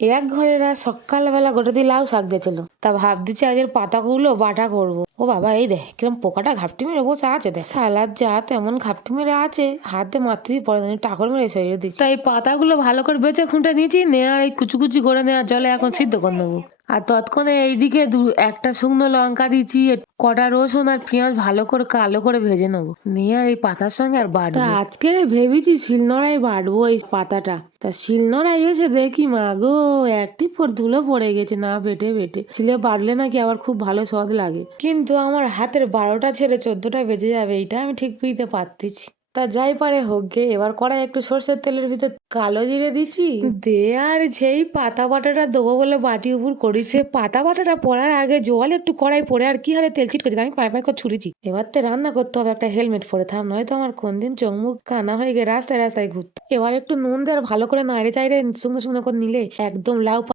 এক ঘরেরা সকালবেলা গোটা দিয়ে লাউ শাক দিয়েছিল, তা ভাবতেছি আজকের পাতাগুলো বাটা করবো। ও বাবা, এই দেখ কিরম পোকাটা ঘাপটি মেরে বসে আছে, দেখ সালাদ যা তেমন ঘাপটি মেরে আছে, হাতে মারতেই পড়ে টাকর মেরে সরিয়ে দিচ্ছি। তাই পাতাগুলো ভালো করে বেঁচে খুঁটে নিয়েছি, নেওয়ার এই কুচি কুচি করে নেওয়ার জলে এখন সিদ্ধ করে নেবো। আর তৎক্ষণে এইদিকে একটা শুকনো লঙ্কা দিচ্ছি, কটা রসুন আর পেঁয়াজ ভালো করে কালো করে ভেজে নেবো, নিয়ে আর এই পাতার সঙ্গে আর বাটবো। আজকে ভেবেছি শিলনোড়ায় বাটবো এই পাতাটা। তা শিলনোড়ায় এসে দেখি মা গো, একটি ধুলো পড়ে গেছে, না বেটে বেটে শিলে বাটলে নাকি আবার খুব ভালো স্বাদ লাগে। কিন্তু আমার হাতের 12টা ছেড়ে 14টা বেজে যাবে, এইটা আমি ঠিক বুঝতে পারতেছি। তা যাই পারে হোক গে, এবার কড়াই একটু সর্ষের তেলের ভিতর কালো জিরে দিচ্ছি, দে আর যেই পাতা বাটাটা দেবো বলে বাটি উপর করি, সে পাতা বাটাটা পড়ার আগে জল একটু কড়াই পড়ে আর কি হারে তেল ছিটকেছে, আমি পায়ে পায়ে করে ছুড়েছি। এবার তো রান্না করতে হবে, একটা হেলমেট পরে থাম, নয়তো আমার কোন দিন চোখ মুখ কানা হয়ে গিয়ে রাস্তায় রাস্তায় ঘুরতে। এবার একটু নুন দিয়ে আর ভালো করে নাড়ে চাইড়ে শুকনো শুকনো করে নিলে একদম লাউ